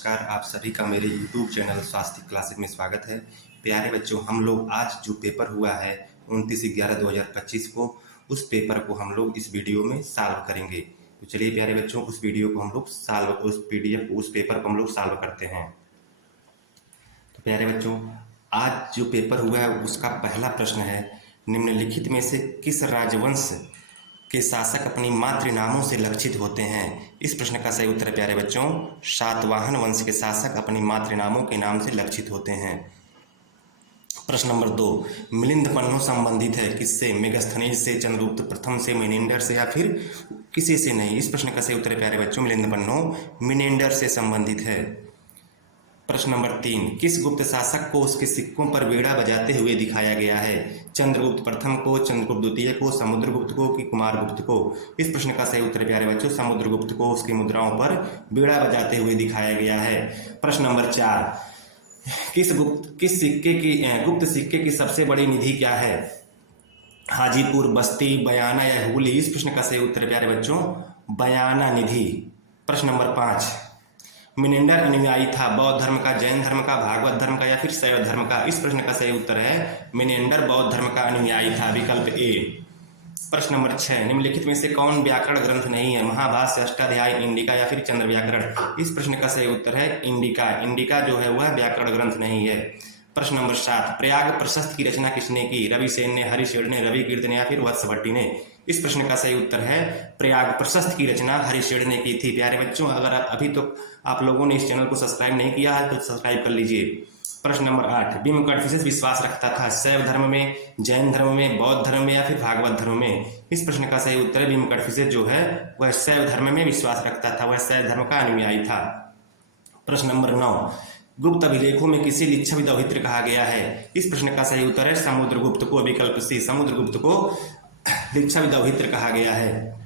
नमस्कार, आप सभी का मेरे YouTube चैनल स्वास्थ्य क्लासिक में स्वागत है। प्यारे बच्चों, हम लोग आज जो पेपर हुआ है 29/11/2025 को, उस पेपर को हम लोग इस वीडियो में सॉल्व करेंगे। तो चलिए प्यारे बच्चों, उस वीडियो को हम लोग उस PDF उस पेपर को हम लोग सॉल्व करते हैं। तो प्यारे बच्चों, आज जो पेपर हुआ है उसका पहला प्रश्न है, निम्नलिखित में से किस राजवंश के शासक अपनी मातृनामों से लक्षित होते हैं? इस प्रश्न का सही उत्तर है प्यारे बच्चों, सातवाहन वंश के शासक अपनी मातृनामों के नाम से लक्षित होते हैं। प्रश्न नंबर 2, मिलिंद पन्नो संबंधित है किससे? मेगास्थनीज से, चंद्रगुप्त प्रथम से, मिनेंडर से या फिर किसी से नहीं? इस प्रश्न का सही उत्तर है प्यारे बच्चों, मिलिंद पन्नो मिनेंडर से संबंधित है। प्रश्न नंबर 3, किस गुप्त शासक को उसके सिक्कों पर बीड़ा बजाते हुए दिखाया गया है? चंद्रगुप्त प्रथम को, चंद्रगुप्त द्वितीय को, समुद्रगुप्त को कि कुमारगुप्त को? इस प्रश्न का सही उत्तर प्यारे बच्चों, समुद्रगुप्त को उसकी मुद्राओं पर बीड़ा बजाते हुए दिखाया गया है। प्रश्न नंबर 4, गुप्त सिक्के की सबसे बड़ी निधि क्या है? हाजीपुर, बस्ती, बयाना या हुगली? इस प्रश्न का सही उत्तर प्यारे बच्चों, बयाना निधि। प्रश्न नंबर 5, मिनेंडर अनुयायी था बौद्ध धर्म का, जैन धर्म का, भागवत धर्म का या फिर शैव धर्म का? इस प्रश्न का सही उत्तर है मिनेंडर बौद्ध धर्म का अनुयायी था, विकल्प ए। प्रश्न नंबर 6, निम्नलिखित में से कौन व्याकरण ग्रंथ नहीं है? महाभाष्य, अष्टाध्यायी, इंडिका या फिर चंद्र व्याकरण? इस प्रश्न का सही उत्तर है इंडिका। इंडिका जो है वह व्याकरण ग्रंथ नहीं है। प्रश्न नंबर 7, प्रयाग प्रशस्त की रचना किसने की? रविसेन ने, हरिशेठ ने, रवि कीर्त ने या फिर वत्स भट्टी ने? इस प्रश्न का सही उत्तर है प्रयाग प्रशस्त की रचना हरिशेठ ने की थी। प्यारे बच्चों, अगर अभी तो आप लोगों ने इस चैनल को सब्सक्राइब नहीं किया है तो सब्सक्राइब कर लीजिए। प्रश्न नंबर 8, भीम कनफ्यूशियस विश्वास रखता था शैव धर्म में, जैन धर्म में, बौद्ध धर्म में या फिर भागवत धर्म में? इस प्रश्न का सही उत्तर है भीम कनफ्यूशियस जो है वह शैव धर्म में विश्वास रखता था, वह शैव धर्म का अनुयायी था। प्रश्न नंबर 9, गुप्त अभिलेखों में किसे लिच्छवी दौहित्र कहा गया है? इस प्रश्न का सही उत्तर है समुद्रगुप्त को, विकल्प सी, समुद्रगुप्त को लिच्छवी दौहित्र कहा गया है।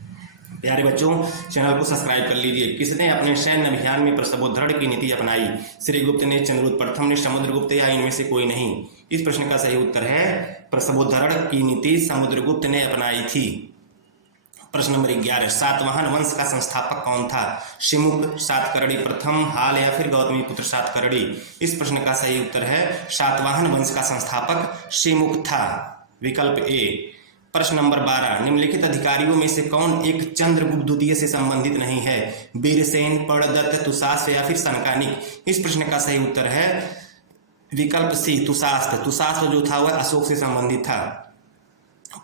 प्यारे बच्चों, चैनल को सब्सक्राइब कर लीजिए। किसने अपने सैन्य अभियान में प्रसवोद्धरण की नीति अपनाई? श्रीगुप्त ने, चंद्रगुप्त प्रथम ने, समुद्रगुप्त या इनमें से कोई नहीं? इस प्रश्न का सही उत्तर है प्रसवोद्धरण की नीति समुद्रगुप्त ने अपनाई थी। प्रश्न नंबर 11, सातवाहन वंश का संस्थापक कौन था? शिमुक, सातकर्णी प्रथम, हाल या फिर गौतमी पुत्र सातकर्णी? इस प्रश्न का सही उत्तर है सातवाहन वंश का संस्थापक शिमुक था, विकल्प ए। प्रश्न नंबर 12, निम्नलिखित अधिकारियों में से कौन एक चंद्रगुप्त द्वितीय से संबंधित नहीं है? वीरसेन, पर्णदत्त, तुषास्त्र या फिर सनकानिक? इस प्रश्न का सही उत्तर है विकल्प सी, तुषास्त्र। तुषास्त्र जो था वह अशोक से संबंधित था।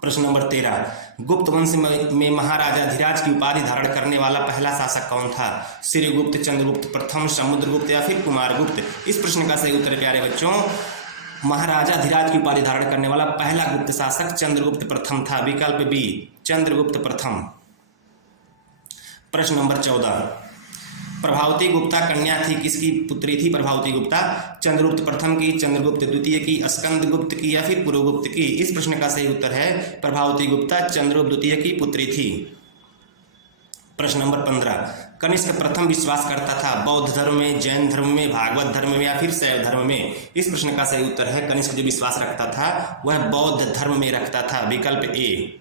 प्रश्न नंबर 13, गुप्त वंश में महाराजाधिराज की उपाधि धारण करने वाला पहला शासक कौन था? श्रीगुप्त, चंद्रगुप्त प्रथम, समुद्रगुप्त या फिर कुमारगुप्त? इस प्रश्न का सही उत्तर प्यारे बच्चों, महाराजाधिराज की उपाधि धारण करने वाला पहला गुप्त शासक चंद्रगुप्त प्रथम था, विकल्प बी, चंद्रगुप्त प्रथम। प्रश्न नंबर 14, प्रभावती गुप्ता कन्या थी किसकी पुत्री थी? प्रभावती गुप्ता चंद्रगुप्त प्रथम की, चंद्रगुप्त द्वितीय की, स्कंदगुप्त की या फिर पुरोगुप्त की? इस प्रश्न का सही उत्तर है प्रभावती गुप्ता चंद्रगुप्त द्वितीय की पुत्री थी। प्रश्न नंबर 15, कनिष्क प्रथम विश्वास करता था बौद्ध धर्म में, जैन धर्म में, भागवत धर्म में या फिर शैव धर्म में? इस प्रश्न का सही उत्तर है कनिष्क जो विश्वास रखता था वह बौद्ध धर्म में रखता था, विकल्प ए।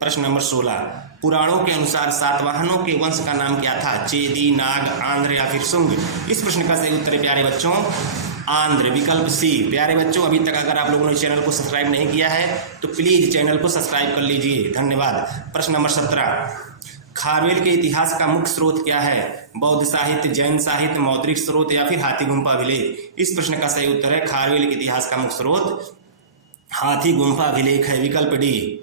प्रश्न नंबर 16, पुराणों के अनुसार सातवाहनों के वंश का नाम क्या था? चेदी, नाग, आंध्र या फिर शुंग? इस प्रश्न का सही उत्तर है प्यारे बच्चों आंध्र, विकल्प सी। प्यारे बच्चों, अभी तक अगर आप लोगों ने चैनल को सब्सक्राइब नहीं किया है तो प्लीज चैनल को सब्सक्राइब कर लीजिए, धन्यवाद। प्रश्न नंबर 17, खारवेल के इतिहास का मुख्य स्रोत क्या है? बौद्ध साहित्य, जैन साहित्य, मौद्रिक स्रोत या फिर हाथी गुम्फा अभिलेख? इस प्रश्न का सही उत्तर है खारवेल के इतिहास का मुख्य स्रोत हाथी गुम्फा अभिलेख है, विकल्प डी।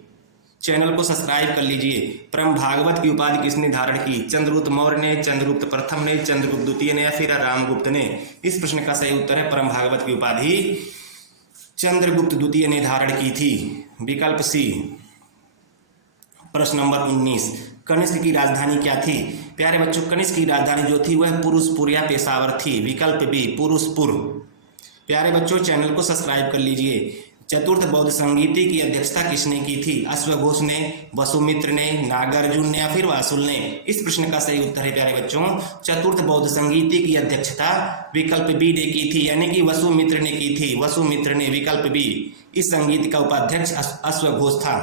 चैनल को सब्सक्राइब कर लीजिए। परम भागवत की उपाधि किसने धारण की? चंद्रगुप्त मौर्य ने, चंद्रगुप्त प्रथम ने, चंद्रगुप्त द्वितीय ने या फिर रामगुप्त ने? इस प्रश्न का सही उत्तर है परम भागवत की उपाधि चंद्रगुप्त द्वितीय ने धारण की थी, विकल्प सी। प्रश्न नंबर 19, कनिष्क की राजधानी क्या थी? प्यारे बच्चों, कनिष्क की राजधानी जो थी वह पुरुषपुर या पेशावर थी, विकल्प बी, पुरुषपुर। प्यारे बच्चों, चैनल को सब्सक्राइब कर लीजिए। चतुर्थ बौद्ध संगीति की अध्यक्षता किसने की थी? अश्वघोष ने, वसुमित्र ने, नागार्जुन ने या फिर वासुल ने? इस प्रश्न का सही उत्तर है प्यारे बच्चों चतुर्थ बौद्ध संगीति की अध्यक्षता विकल्प बी ने की थी, यानी कि वसुमित्र ने की थी, वसुमित्र ने, विकल्प बी। इस संगीत का उपाध्यक्ष अश्वघोष था।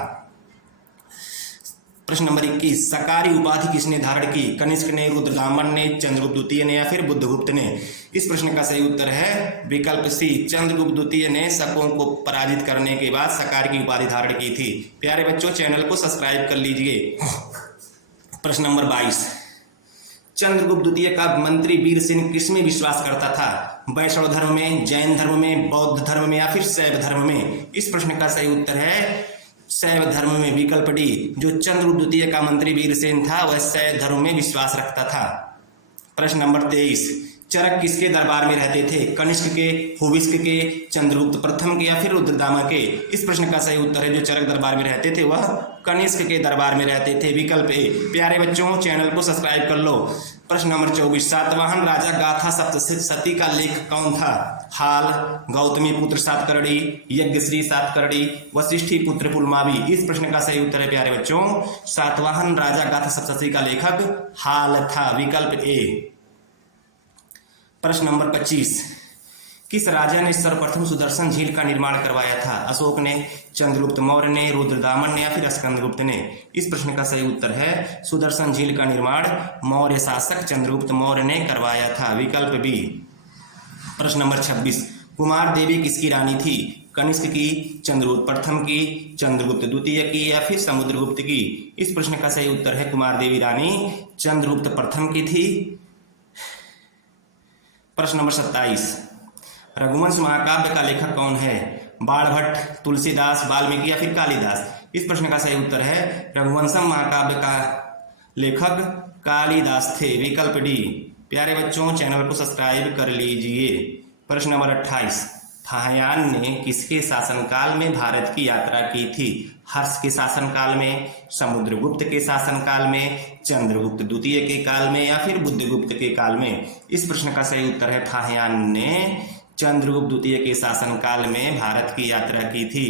प्रश्न नंबर 21, सकारी उपाधि किसने धारण की? कनिष्क ने, रुद्रदामन ने, चंद्रगुप्त द्वितीय ने या फिर बुद्धगुप्त ने? इस प्रश्न का सही उत्तर है विकल्प सी, चंद्रगुप्त द्वितीय ने शकों को पराजित करने के बाद सकार की उपाधि धारण की थी। प्यारे बच्चों, चैनल को सब्सक्राइब कर लीजिए। प्रश्न नंबर 22, चंद्रगुप्त द्वितीय का मंत्री वीरसेन किसमें विश्वास करता था? वैष्णव धर्म में, जैन धर्म में, बौद्ध धर्म में या फिर शैव धर्म में? इस प्रश्न का सही उत्तर है शैव धर्म में, विकल्प डी। जो चंद्रगुप्त द्वितीय का मंत्री वीरसेन था वह शैव धर्म में विश्वास रखता था। प्रश्न नंबर 23, चरक किसके दरबार में रहते थे? कनिष्क के, हुविस्क के, चंद्रगुप्त प्रथम के या फिर रुद्रदामा के? इस प्रश्न का सही उत्तर है जो चरक दरबार में रहते थे वह कनिष्क के दरबार में रहते थे, विकल्प ए। प्यारे बच्चों, चैनल को सब्सक्राइब कर लो। प्रश्न नंबर 24, सातवाहन राजा गाथा सप्तशती का लेखक कौन था? हाल, गौतमी पुत्र सातकर्णी, यज्ञश्री सातकर्णी, वशिष्ठी पुत्र पुलमावी? इस प्रश्न का सही उत्तर है प्यारे बच्चों सातवाहन राजा गाथा सप्तशती का लेखक हाल था, विकल्प ए। प्रश्न नंबर 25, किस राजा ने सर्वप्रथम सुदर्शन झील का निर्माण करवाया था? अशोक ने, चंद्रगुप्त मौर्य ने, रुद्रदामन ने या फिर स्कंदगुप्त ने? इस प्रश्न का सही उत्तर है सुदर्शन झील का निर्माण मौर्य शासक चंद्रगुप्त मौर्य ने करवाया था, विकल्प बी। प्रश्न नंबर 26, कुमार देवी किसकी रानी थी? कनिष्क की, चंद्रगुप्त प्रथम की, चंद्रगुप्त द्वितीय की या फिर समुद्रगुप्त की? इस प्रश्न का सही उत्तर है कुमार देवी रानी चंद्रगुप्त प्रथम की थी। प्रश्न नंबर 27, रघुवंश महाकाव्य का लेखक कौन है? बाणभट्ट, तुलसीदास, वाल्मीकि या फिर कालिदास? इस प्रश्न का सही उत्तर है रघुवंशम महाकाव्य का लेखक कालिदास थे, विकल्प डी। प्यारे बच्चों, चैनल को सब्सक्राइब कर लीजिए। प्रश्न नंबर 28, फाहियान ने किसके शासनकाल में भारत की यात्रा की थी? हर्ष के शासनकाल में, समुद्रगुप्त के शासनकाल में, चंद्रगुप्त द्वितीय के काल में या फिर बुद्धगुप्त के काल में? इस प्रश्न का सही उत्तर है फाहियान ने चंद्रगुप्त द्वितीय के शासनकाल में भारत की यात्रा की थी।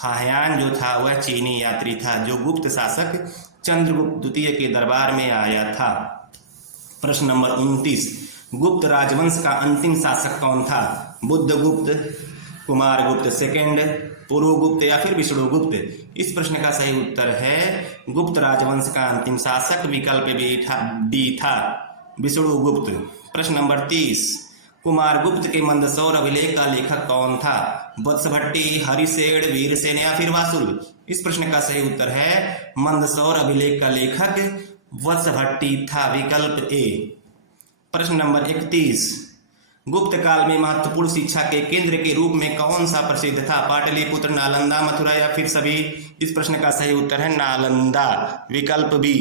फाहियान जो था वह चीनी यात्री था जो गुप्त शासक चंद्रगुप्त द्वितीय के दरबार में आया था। प्रश्न नंबर 29, गुप्त राजवंश का अंतिम शासक कौन था? बुद्धगुप्त, कुमारगुप्त सेकंड, पूर्वगुप्त या फिर विष्णुगुप्त? इस प्रश्न का सही उत्तर है गुप्त राजवंश का अंतिम शासक विकल्प डी था, विष्णुगुप्त। प्रश्न नंबर 30, कुमारगुप्त के मंदसौर अभिलेख का लेखक कौन था? वत्सभट्टी, हरिसेन, वीरसेन या फिर वासुल? इस प्रश्न का सही उत्तर है मंदसौर अभिलेख का लेखक वत्सभट्टी था, विकल्प ए। प्रश्न नंबर 31, गुप्त काल में महत्वपूर्ण शिक्षा के केंद्र के रूप में कौन सा प्रसिद्ध था? पाटलिपुत्र, नालंदा, मथुरा या फिर सभी? इस प्रश्न का सही उत्तर है नालंदा, विकल्प बी।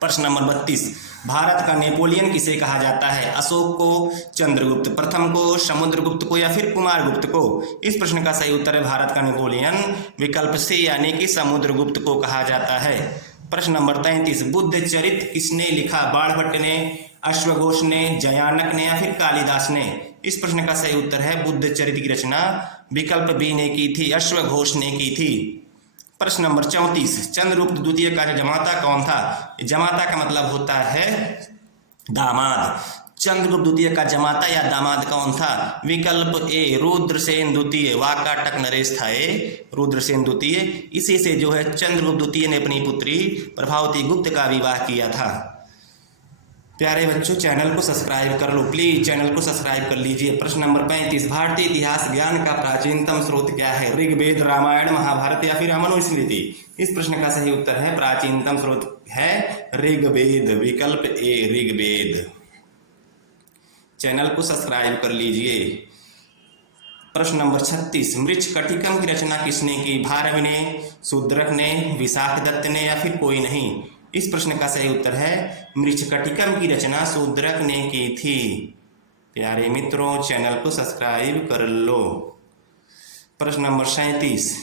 प्रश्न नंबर 32, भारत का नेपोलियन किसे कहा जाता है? अशोक को, चंद्रगुप्त प्रथम को, समुद्रगुप्त को या फिर कुमारगुप्त को? इस प्रश्न का सही उत्तर है भारत का नेपोलियन विकल्प सी यानी कि समुद्रगुप्त को कहा जाता है। प्रश्न नंबर 33, बुद्ध चरित किसने लिखा? बाणभट्ट ने, अश्वघोष ने, जयानक ने या फिर कालिदास ने? इस प्रश्न का सही उत्तर है बुद्ध चरित की रचना विकल्प बी ने की थी, अश्वघोष ने की थी। प्रश्न नंबर 34, चंद्रगुप्त द्वितीय का जमाता कौन था? जमाता का मतलब होता है दामाद। चंद्रगुप्त द्वितीय का जमाता या दामाद कौन था? विकल्प ए, रुद्रसेन द्वितीय। वाकाटक नरेश था ए, रुद्रसेन द्वितीय। इसी से जो है चंद्रगुप्त द्वितीय ने अपनी पुत्री प्रभावती गुप्त का विवाह किया था। प्यारे बच्चों, चैनल को सब्सक्राइब कर लो, प्लीज चैनल को सब्सक्राइब कर लीजिए। प्रश्न नंबर 35, भारतीय इतिहास ज्ञान का प्राचीनतम स्रोत क्या है? ऋग्वेद, रामायण, महाभारत या फिर मनुस्मृति? इस प्रश्न का सही उत्तर है प्राचीनतम स्रोत है ऋग्वेद, विकल्प ए, ऋग्वेद। चैनल को सब्सक्राइब कर लीजिए। प्रश्न नंबर 36, मृच्छकटिकम की रचना किसने की? भारवी ने, शूद्रक ने, विशाखदत्त ने या फिर कोई नहीं? इस प्रश्न का सही उत्तर है मृच्छकटिकम की रचना शूद्रक ने की थी। प्यारे मित्रों, चैनल को सब्सक्राइब कर लो। प्रश्न नंबर 37,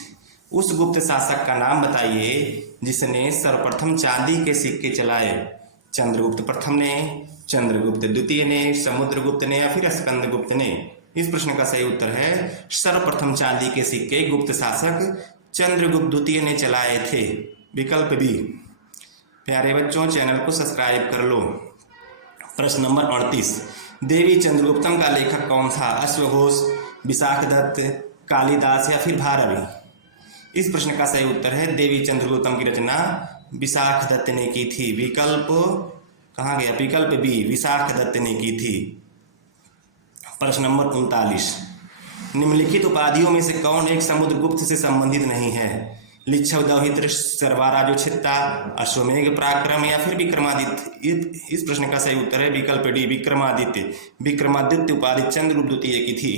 उस गुप्त शासक का नाम बताइए जिसने सर्वप्रथम चांदी के सिक्के चलाए? चंद्रगुप्त प्रथम ने, चंद्रगुप्त द्वितीय ने, समुद्रगुप्त ने या फिर स्कंदगुप्त ने? इस प्रश्न का सही उत्तर है सर्वप्रथम चांदी के सिक्के गुप्त शासक चंद्रगुप्त द्वितीय ने चलाए थे, विकल्प बी। प्यारे बच्चों, चैनल को सब्सक्राइब कर लो। प्रश्न नंबर 38, देवी चंद्रगुप्तम का लेखक कौन था? अश्वघोष, विशाखदत्त, कालिदास या फिर भारवी? इस प्रश्न का सही उत्तर है देवी चंद्रगुप्तम की रचना विशाख दत्त ने की थी। विकल्प कहाँ गया? विकल्प बी विशाख दत्त ने की थी। प्रश्न नंबर 39, निम्नलिखित उपाधियों में से कौन एक समुद्रगुप्त से संबंधित नहीं है? लिच्छव दौहित्र, सर्वाराजो छित्ता, अश्वमेघ पराक्रम या फिर विक्रमादित्य। इस प्रश्न का सही उत्तर है विकल्प डी विक्रमादित्य। विक्रमादित्य उपाधि चंद्रगुप्त द्वितीय की थी।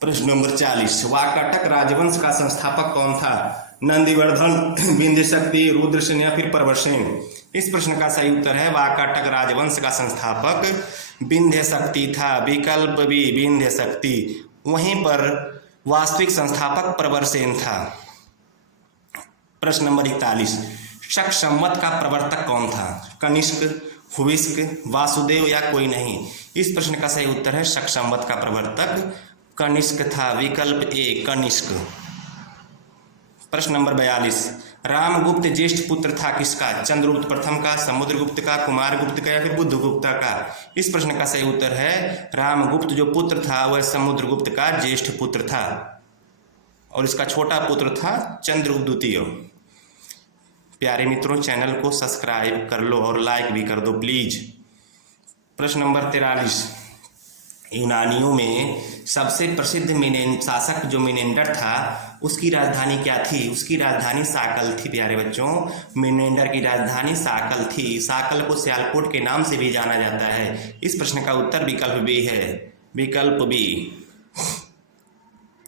प्रश्न नंबर 40, वाकाटक राजवंश का संस्थापक कौन था? नंदिवर्धन, विंध्य शक्ति, रुद्रसेन या फिर प्रवरसेन। इस प्रश्न का सही उत्तर है वाकाटक राजवंश का संस्थापक विंध्य शक्ति था। विकल्प बी विंध्य शक्ति। वहीं पर वास्तविक संस्थापक प्रवरसेन था। प्रश्न नंबर 41, शक संवत का प्रवर्तक कौन था? कनिष्क, हुविस्क, वासुदेव या कोई नहीं। इस प्रश्न का सही उत्तर है शक संवत का प्रवर्तक कनिष्क था। विकल्प ए कनिष्क। प्रश्न नंबर 42, रामगुप्त ज्येष्ठ पुत्र था किसका? चंद्रगुप्त प्रथम का, समुद्रगुप्त का, कुमारगुप्त का या फिर बुद्धगुप्त का। इस प्रश्न का सही उत्तर है रामगुप्त जो पुत्र था वह समुद्रगुप्त का ज्येष्ठ पुत्र था और इसका छोटा पुत्र था चंद्रगुप्त द्वितीय। प्यारे मित्रों, चैनल को सब्सक्राइब कर लो और लाइक भी कर दो प्लीज। प्रश्न नंबर 43, यूनानियों में सबसे प्रसिद्ध शासक जो मिनेंडर था उसकी राजधानी क्या थी? उसकी राजधानी साकल थी। प्यारे बच्चों, मिनेंडर की राजधानी साकल थी। साकल को सियालकोट के नाम से भी जाना जाता है। इस प्रश्न का उत्तर विकल्प बी है। विकल्प बी।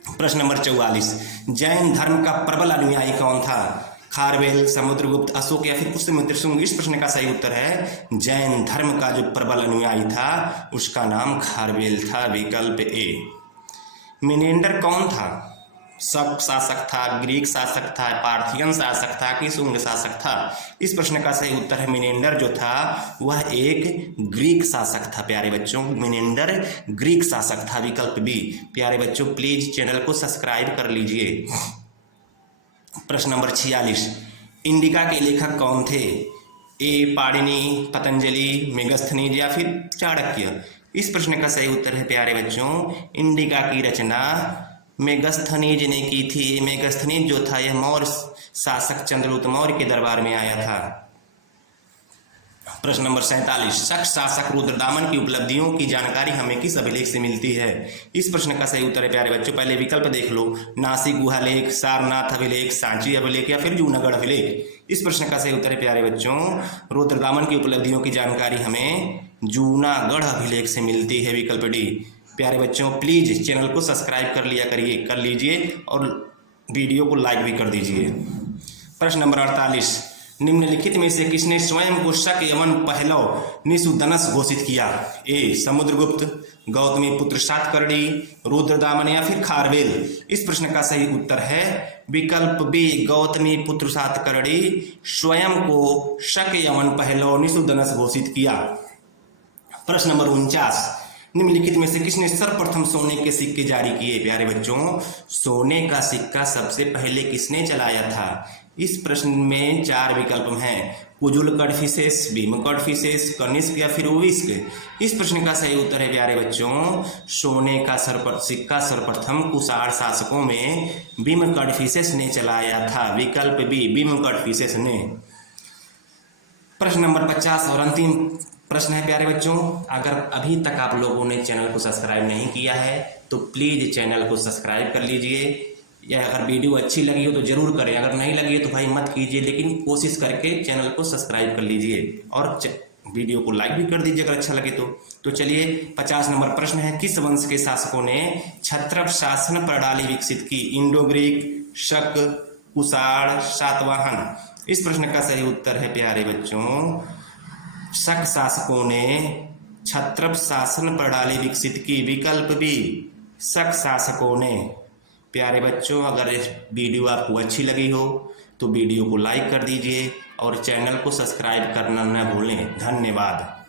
प्रश्न नंबर 44, जैन धर्म का प्रबल अनुयायी कौन था? खारवेल, समुद्रगुप्त, अशोक या फिर पुष्यमित्र शुंग। इस प्रश्न का सही उत्तर है जैन धर्म का जो प्रबल अनुयायी था उसका नाम खारवेल था। विकल्प ए। मिनेंडर कौन था? शक शासक था, ग्रीक शासक था, पार्थियन शासक था कि शुंग शासक था? इस प्रश्न का सही उत्तर है मिनेंडर जो था वह एक ग्रीक शासक था। प्यारे बच्चों, मिनेंडर ग्रीक शासक था। विकल्प बी। प्यारे बच्चों, प्लीज चैनल को सब्सक्राइब कर लीजिए। प्रश्न नंबर 46, इंडिका के लेखक कौन थे? ए पाणिनि, पतंजलि, मेगस्थनीज या फिर चाणक्य। इस प्रश्न का सही उत्तर है प्यारे बच्चों इंडिका की रचना मेगस्थनीज ने की थी। मेगस्थनीज जो था यह मौर्य शासक चंद्रगुप्त मौर्य के दरबार में आया था। प्रश्न नंबर 47, शक शासक रुद्रदामन की उपलब्धियों की जानकारी हमें किस अभिलेख से मिलती है? इस प्रश्न का सही उत्तर है प्यारे बच्चों, पहले विकल्प देख लो, नासिक गुहा लेख, सारनाथ अभिलेख, सांची अभिलेख या फिर जूनागढ़ अभिलेख। इस प्रश्न का सही उत्तर है प्यारे बच्चों रुद्रदामन की उपलब्धियों की जानकारी हमें जूनागढ़ अभिलेख से मिलती है। विकल्प डी। प्यारे बच्चों, प्लीज चैनल को सब्सक्राइब कर लीजिए और वीडियो को लाइक भी कर दीजिए। प्रश्न नंबर 48, निम्नलिखित में से किसने स्वयं को शक यवन पहलव निषुदनस घोषित किया? ए समुद्रगुप्त, गौतमी पुत्र सातकर्णी, रुद्रदामन या फिर खारवेल। इस प्रश्न का सही उत्तर है विकल्प बी गौतमी पुत्र सातकर्णी स्वयं को शक यवन पहलव निषुदनस घोषित किया। प्रश्न नंबर 49, निम्नलिखित में से किसने सर्वप्रथम सोने के सिक्के जारी किए? प्यारे बच्चों, सोने का सिक्का सबसे पहले किसने चलाया था? इस प्रश्न में 4 विकल्प हैं, कुजुल कडफिसेस, भीम कडफिसेस, कनिष्क या फिर हुविस्क। इस प्रश्न का सही उत्तर है प्यारे बच्चों सोने का सिक्का सर्वप्रथम कुषाण शासकों में भीम कडफिसेस ने चलाया था। विकल्प बी भीम कडफिसेस ने। प्रश्न नंबर 50 और अंतिम प्रश्न है प्यारे बच्चों, अगर अभी तक आप लोगों ने चैनल को सब्सक्राइब नहीं किया है तो प्लीज़ चैनल को सब्सक्राइब कर लीजिए। या अगर वीडियो अच्छी लगी हो तो ज़रूर करें, अगर नहीं लगी हो तो भाई मत कीजिए, लेकिन कोशिश करके चैनल को सब्सक्राइब कर लीजिए और वीडियो को लाइक भी कर दीजिए अगर अच्छा लगे तो चलिए 50 नंबर प्रश्न है, किस वंश के शासकों ने क्षत्रप शासन प्रणाली विकसित की? इंडो ग्रीक, शक, कुषाण, सातवाहन। इस प्रश्न का सही उत्तर है प्यारे बच्चों शक शासकों ने क्षत्रप शासन प्रणाली विकसित की। विकल्प बी शक शासकों ने। प्यारे बच्चों, अगर इस वीडियो आपको अच्छी लगी हो तो वीडियो को लाइक कर दीजिए और चैनल को सब्सक्राइब करना न भूलें। धन्यवाद।